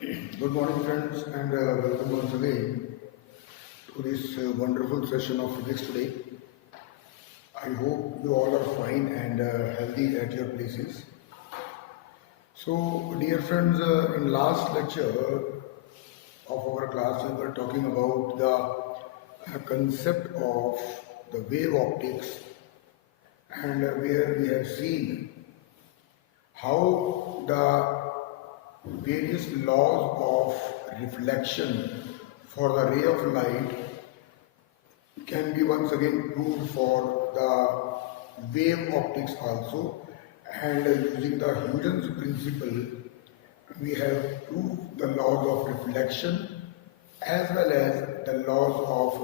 Good morning, friends, and welcome once again to this wonderful session of physics today. I hope you all are fine and healthy at your places. So, dear friends, in last lecture of our class, we were talking about the concept of the wave optics, and where we have seen how the various laws of reflection for the ray of light can be once again proved for the wave optics also, and using the Huygens principle we have proved the laws of reflection as well as the laws of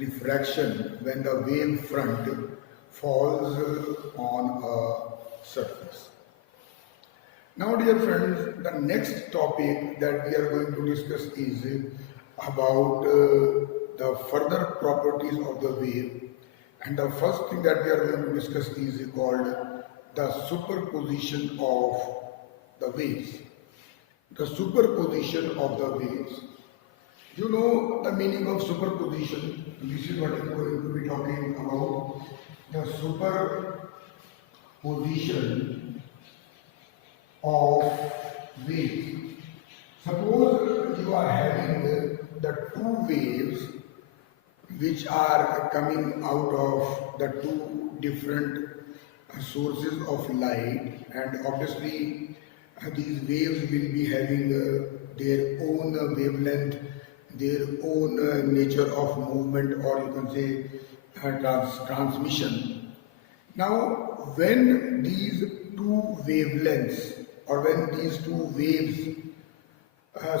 refraction when the wave front falls on a surface. Now, dear friends, the next topic that we are going to discuss is about the further properties of the wave, and the first thing that we are going to discuss is called the superposition of the waves. The superposition of the waves. You know the meaning of superposition. This is what we are going to be talking about. The superposition of waves. Suppose you are having the two waves which are coming out of the two different sources of light, and obviously these waves will be having their own wavelength, their own nature of movement, or you can say transmission. Now, when these two wavelengths or when these two waves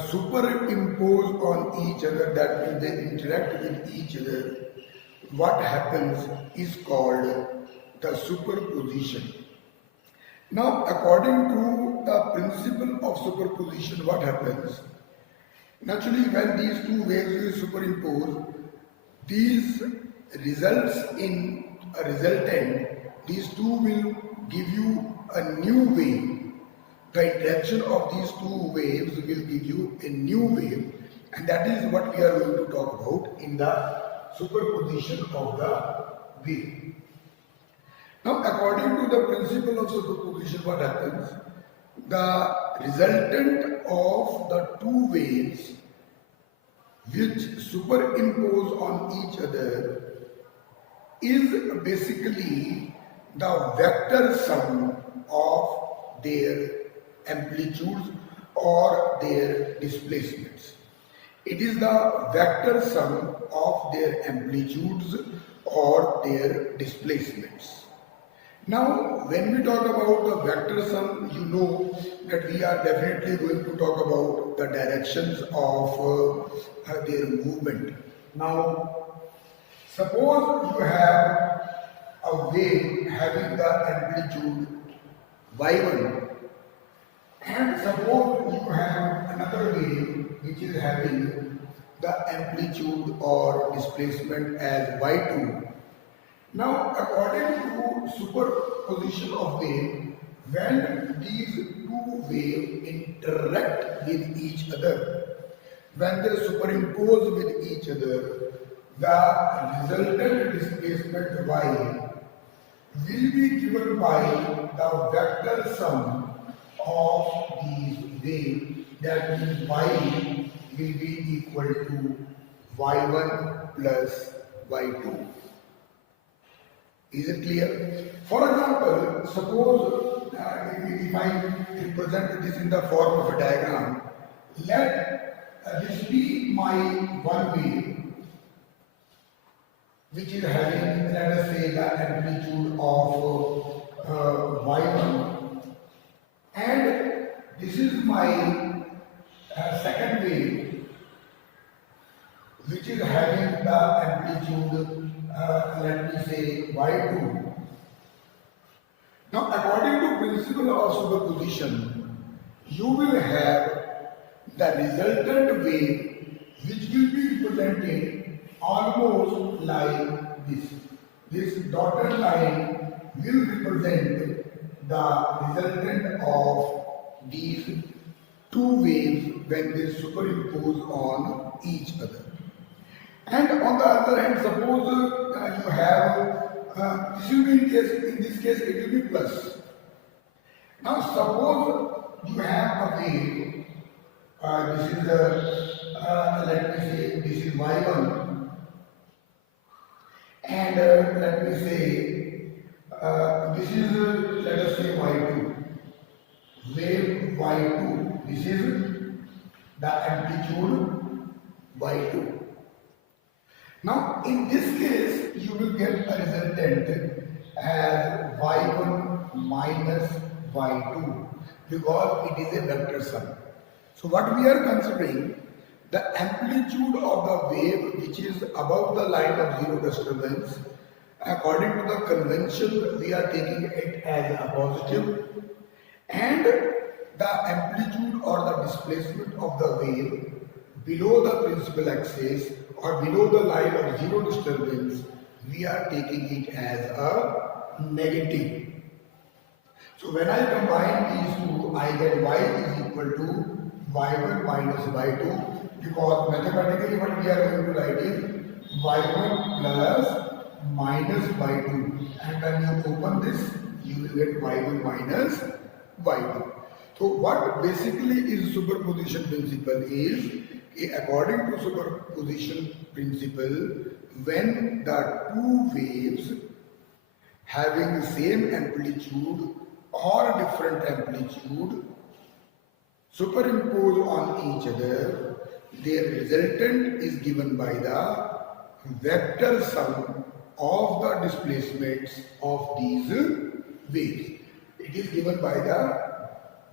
superimpose on each other, that means they interact with each other, what happens is called the superposition. Now, according to the principle of superposition, what happens? Naturally, when these two waves will superimpose, these results in a resultant. These two will give you a new wave. The interaction of these two waves will give you a new wave, and that is what we are going to talk about in the superposition of the wave. Now, according to the principle of superposition, what happens? The resultant of the two waves which superimpose on each other is basically the vector sum of their amplitudes or their displacements. It is the vector sum of their amplitudes or their displacements. Now, when we talk about the vector sum, you know that we are definitely going to talk about the directions of their movement. Now, suppose you have a wave having the amplitude y1, and suppose you have another wave which is having the amplitude or displacement as y2. Now, according to superposition of wave, when these two waves interact with each other, when they superimpose with each other, the resultant displacement y will be given by the vector sum of these waves. That means y will be equal to y1 plus y2. Is it clear? For example, suppose if I represent this in the form of a diagram, let this be my one wave which is having, let us say, the amplitude of y1, and this is my second wave which is having the amplitude, let me say, y2. Now, according to principle of superposition, you will have the resultant wave which will be represented almost like this. This dotted line will represent the resultant of these two waves when they superimpose on each other. And on the other hand, suppose you have this will be in this case it will be plus. Now suppose you have a wave. This is let me say this is y1, and let me say this is let us say y2. Wave y2. This is the amplitude y2. Now, in this case, you will get a resultant as y1 minus y2 because it is a vector sum. So, what we are considering, the amplitude of the wave which is above the line of zero disturbance, according to the convention, we are taking it as a positive, and the amplitude or the displacement of the wave below the principal axis or below the line of zero disturbance, we are taking it as a negative. So when I combine these two, I get y is equal to y1 minus y2, because mathematically what we are going to write is y1 plus minus y2, and when you open this, you will get y1 minus y2. So what basically is superposition principle is, according to superposition principle, when the two waves having the same amplitude or different amplitude superimpose on each other, their resultant is given by the vector sum of the displacements of these waves. It is given by the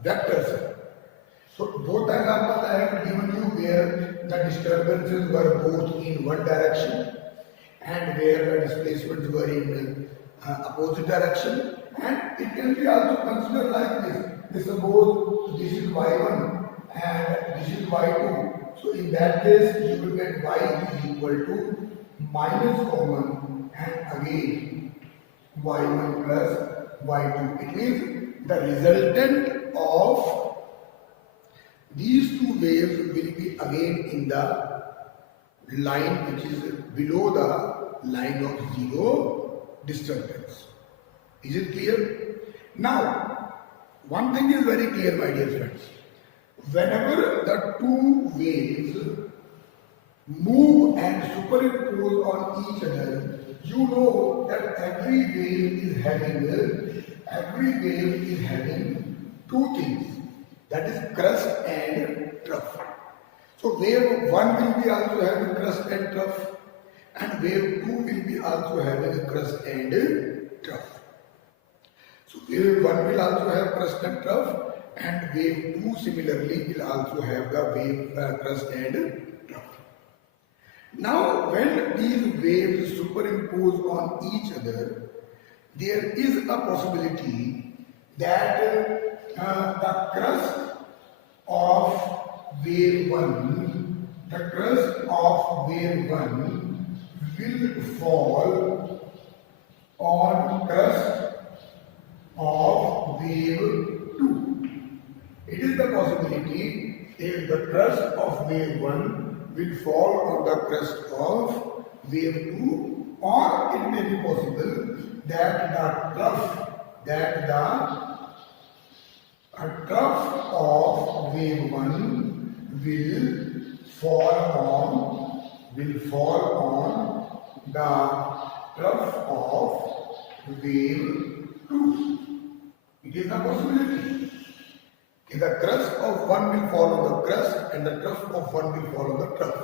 vector sum. So both examples I have given you where the disturbances were both in one direction and where the displacements were in opposite direction, and it can be also considered like this. Suppose this is y1 and this is y2. So in that case you will get y is equal to minus common and again y1 plus y2. It means the resultant of these two waves will be again in the line which is below the line of zero disturbance. Is it clear? Now, one thing is very clear, my dear friends. Whenever the two waves move and superimpose on each other, you know that every wave is having two things. That is crust and trough. So wave 1 will be also having crust and trough, and wave 2 will be also having a crust and trough. So wave 1 will also have crust and trough, and wave 2 similarly will also have the wave crust and trough. Now when these waves superimpose on each other, there is a possibility that the crust of wave 1 will fall on crust of wave 2. It is the possibility if the crust of wave 1 will fall on the crust of wave 2, or it may be possible that the trough of wave 1 will fall on the trough of wave 2. It is a possibility. If the crust of 1 will fall on the crust and the trough of 1 will fall on the trough.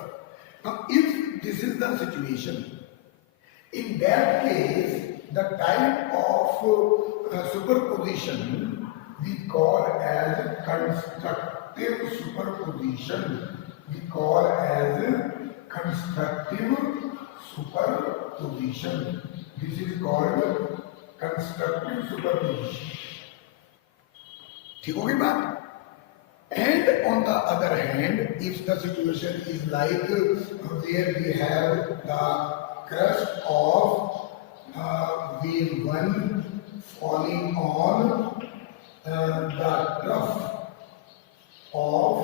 Now, if this is the situation, in that case, the type of superposition we call as constructive superposition. This is called constructive superposition. ठीक होगी बात? And on the other hand, if the situation is like where we have the crust of wave 1 falling on the trough of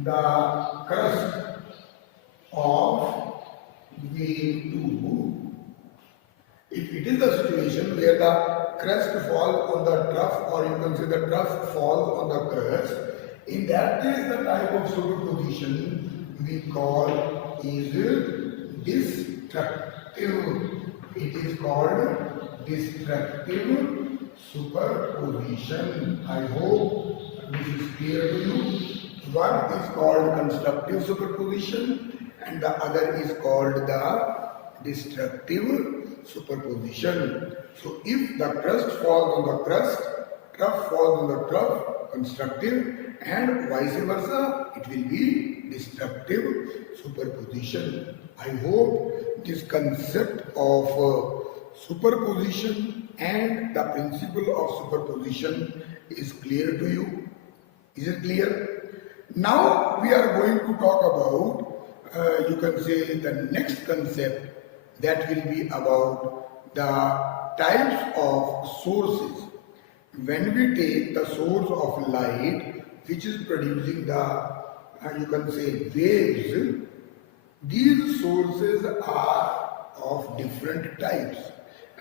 the crust of wave 2, if it is the situation where the crust falls on the trough, or you can say the trough falls on the crust, in that case the type of superposition we call is destructive. It is called destructive superposition. I hope this is clear to you. One is called constructive superposition and the other is called the destructive superposition. So if the crust falls on the crust, trough falls on the trough, constructive, and vice versa, it will be destructive superposition. I hope this concept of superposition and the principle of superposition is clear to you. Is it clear? Now we are going to talk about, you can say, the next concept, that will be about the types of sources. When we take the source of light which is producing the, you can say, waves, these sources are of different types.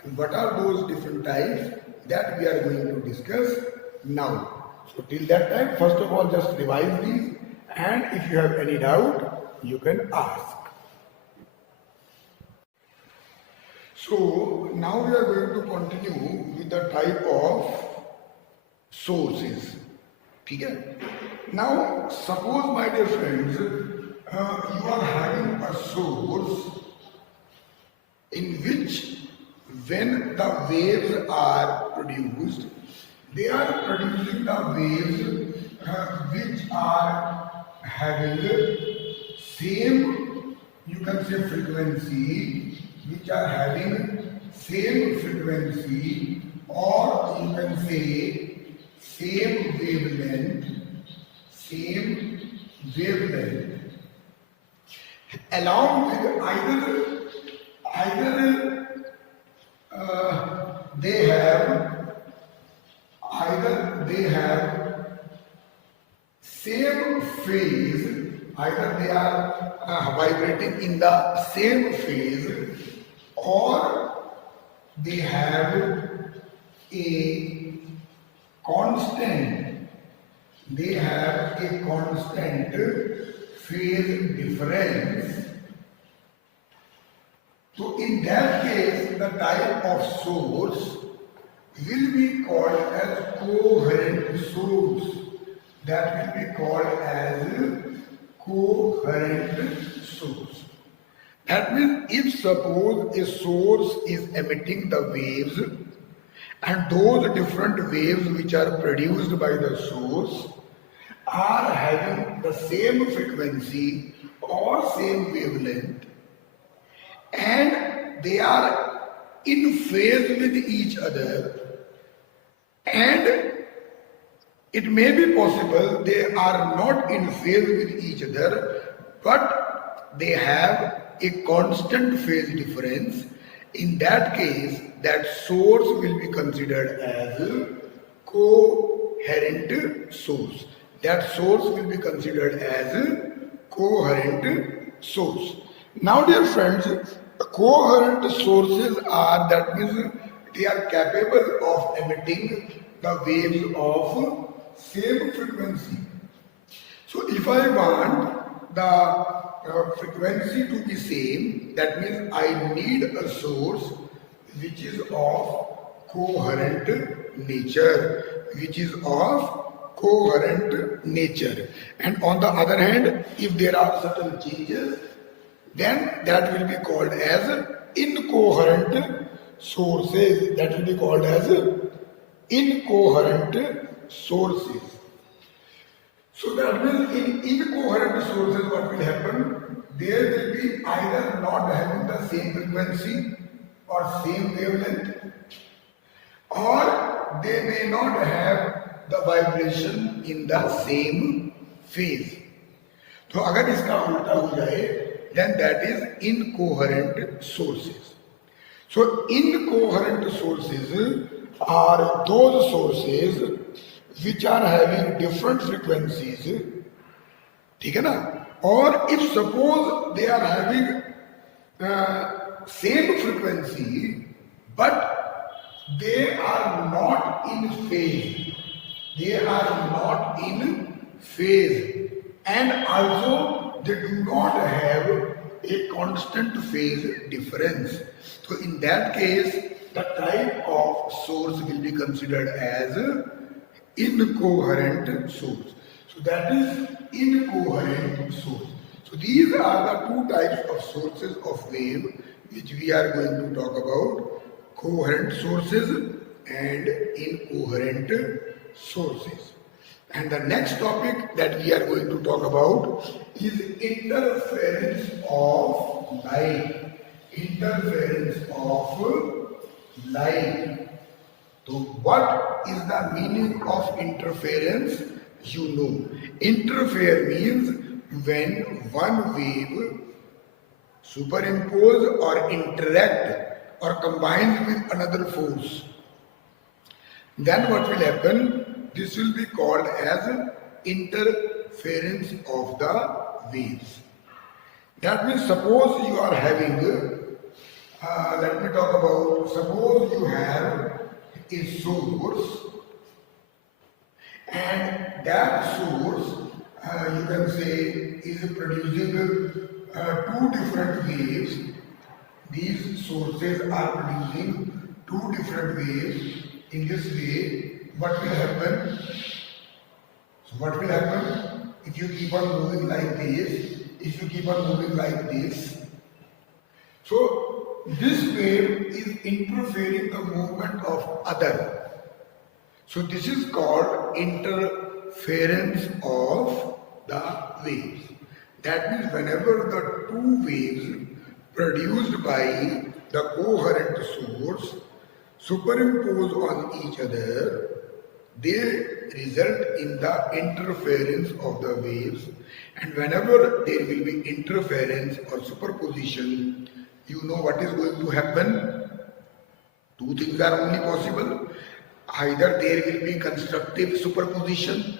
And what are those different types? That we are going to discuss now. So till that time, first of all, just revise these, and if you have any doubt, you can ask. So now we are going to continue with the type of sources. Okay? Now suppose, my dear friends, you are having a source in which when the waves are produced, they are producing the waves which are having same, you can say, frequency, which are having same frequency, or you can say same wavelength, along with either they have same phase, either they are vibrating in the same phase, or they have a constant phase difference. So in that case, the type of source will be called as coherent source. That will be called as coherent source. That means if suppose a source is emitting the waves, and those different waves which are produced by the source are having the same frequency or same wavelength, and they are in phase with each other, and it may be possible they are not in phase with each other, but they have a constant phase difference. In that case, that source will be considered as a coherent source. That source will be considered as a coherent source. Now, dear friends, coherent sources are, that means they are capable of emitting the waves of same frequency. So if I want the frequency to be same, that means I need a source which is of coherent nature, and on the other hand, if there are certain changes, then that will be called as incoherent sources. That will be called as incoherent sources. So that means in incoherent sources, what will happen? There will be either not having the same frequency or same wavelength, or they may not have the vibration in the same phase. तो अगर इसका उल्टा हो जाए, then that is incoherent sources. So incoherent sources are those sources which are having different frequencies ठीक है ना. Or if suppose they are having same frequency but they are not in phase, they are not in phase, and also they do not have a constant phase difference. So in that case the type of source will be considered as incoherent source. So that is incoherent source. So these are the two types of sources of wave which we are going to talk about: coherent sources and incoherent sources. And the next topic that we are going to talk about is interference of light. Interference of light. So what is the meaning of interference? You know, interfere means when one wave superimpose or interact or combines with another force, then what will happen? This will be called as interference of the waves. That means suppose you are having, let me talk about, suppose you have a source and that source you can say is producing two different waves. These sources are producing two different waves. In this way, what will happen? So what will happen if you keep on moving like this? If you keep on moving like this, so this wave is interfering the movement of other. So this is called interference of the waves. That means whenever the two waves produced by the coherent source superimpose on each other, they result in the interference of the waves. And whenever there will be interference or superposition, you know what is going to happen? Two things are only possible. Either there will be constructive superposition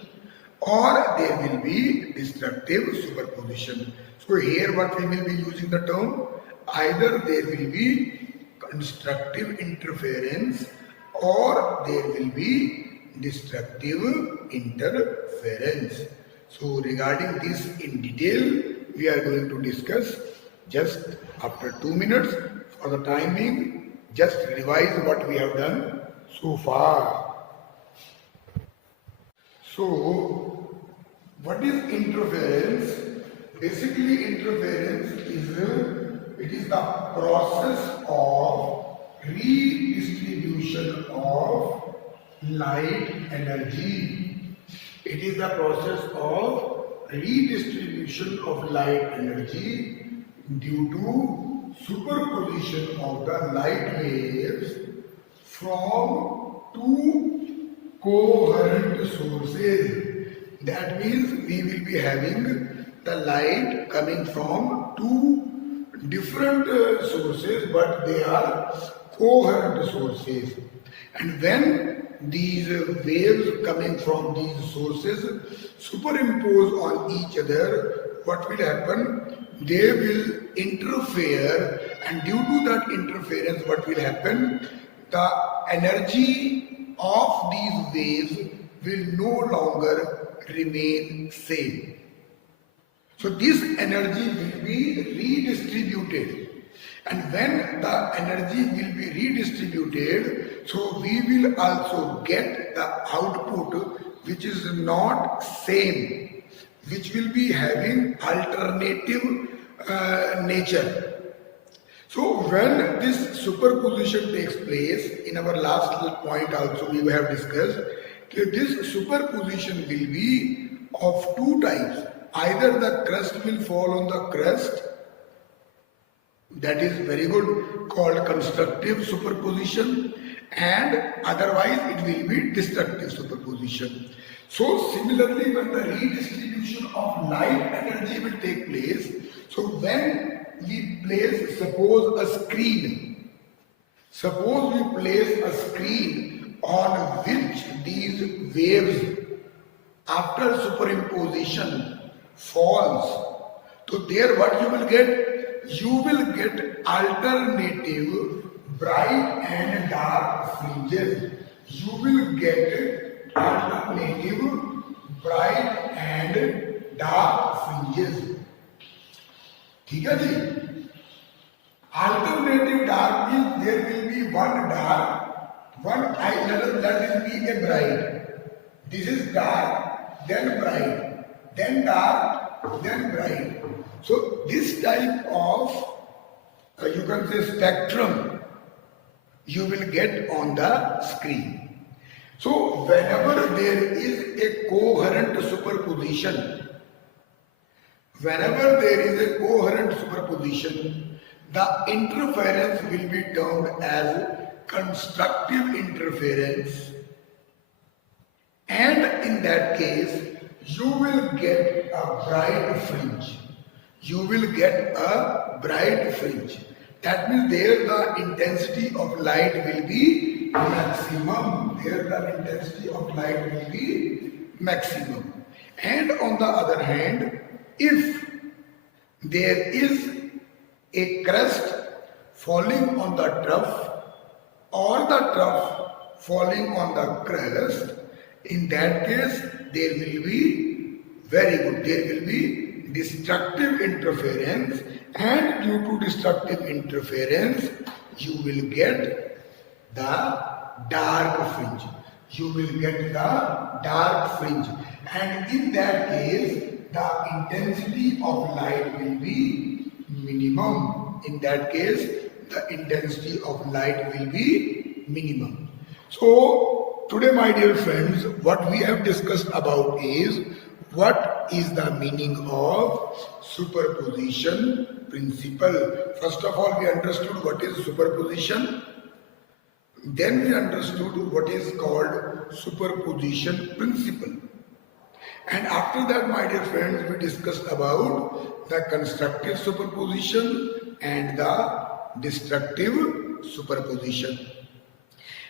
or there will be destructive superposition. So here what we will be using the term, either there will be constructive interference or there will be destructive interference. So regarding this in detail we are going to discuss just after 2 minutes. For the time being, just revise what we have done so far. So what is interference? Basically interference is the process of redistribution of light energy. It is the process of redistribution of light energy due to superposition of the light waves from two coherent sources. That means we will be having the light coming from two different sources, but they are coherent sources. And when these waves coming from these sources superimpose on each other, what will happen? They will interfere, and due to that interference, what will happen? The energy of these waves will no longer remain same. So this energy will be redistributed, and when the energy will be redistributed, so we will also get the output which is not same, which will be having alternative nature. So when this superposition takes place, in our last point also we have discussed, this superposition will be of two types. Either the crust will fall on the crust, that is very good, called constructive superposition, and otherwise it will be destructive superposition. So similarly, when the redistribution of light energy will take place, so when we place, suppose a screen on which these waves after superimposition falls. So there what you will get? You will get alternative bright and dark fringes. You will get alternative bright and dark fringes. ठीक है जी? Alternative dark means there will be one dark, one let it be a bright. This is dark, then bright, then dark, then bright. So this type of you can say spectrum you will get on the screen. So whenever there is a coherent superposition, the interference will be termed as constructive interference, and in that case you will get a bright fringe. That means there the intensity of light will be maximum. And on the other hand, if there is a crest falling on the trough or the trough falling on the crest, in that case there will be destructive interference, and due to destructive interference you will get the dark fringe. And in that case the intensity of light will be minimum. So today, my dear friends, what we have discussed about is what is the meaning of superposition principle. First of all, we understood what is superposition. Then we understood what is called superposition principle. And after that, my dear friends, we discussed about the constructive superposition and the destructive superposition.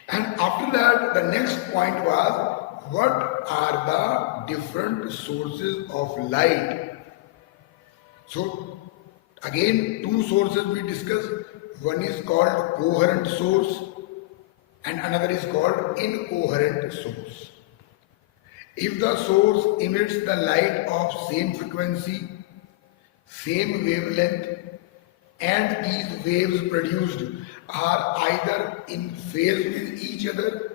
And after that, the next point was what are the different sources of light. So again, two sources we discussed. One is called coherent source and another is called incoherent source. If the source emits the light of same frequency, same wavelength, and these waves produced are either in phase with each other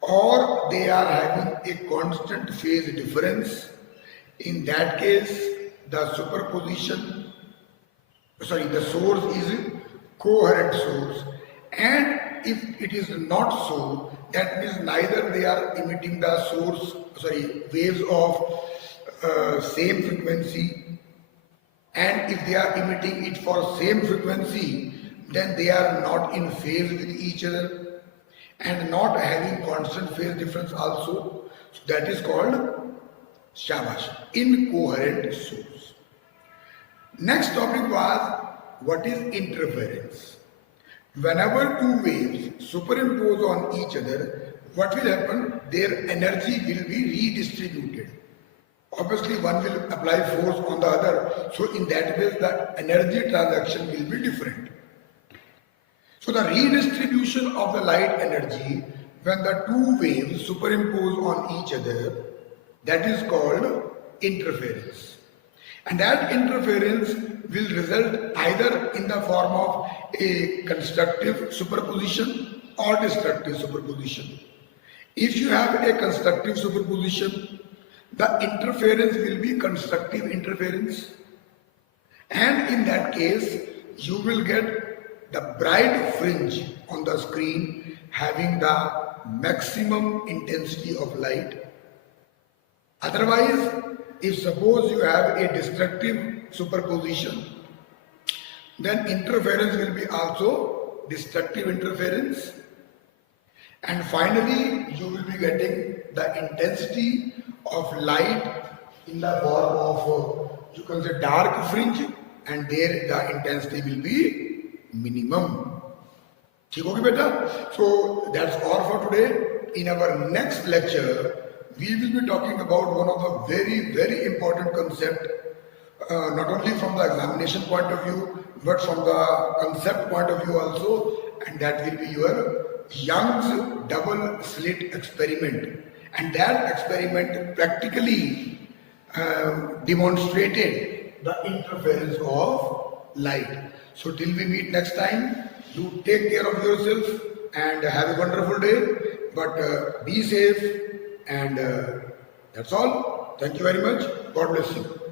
or they are having a constant phase difference, in that case the source is coherent source. And if it is not so, that means neither they are emitting the waves of same frequency, and if they are emitting it for same frequency, then they are not in phase with each other and not having constant phase difference also. So that is called incoherent source. Next topic was what is interference. Whenever two waves superimpose on each other, what will happen? Their energy will be redistributed. Obviously, one will apply force on the other. So in that way, the energy transaction will be different. So the redistribution of the light energy when the two waves superimpose on each other, that is called interference. And that interference will result either in the form of a constructive superposition or destructive superposition. If you have a constructive superposition, the interference will be constructive interference, and in that case you will get the bright fringe on the screen having the maximum intensity of light. Otherwise, if suppose you have a destructive superposition, then interference will be also destructive interference, and finally you will be getting the intensity of light in the form of you can say dark fringe, and there the intensity will be minimum. So that's all for today. In our next lecture we will be talking about one of the very, very important concept, not only from the examination point of view, but from the concept point of view also, and that will be your Young's double slit experiment. And that experiment practically demonstrated the interference of light. So till we meet next time, you take care of yourself and have a wonderful day. But be safe, and that's all. Thank you very much. God bless you.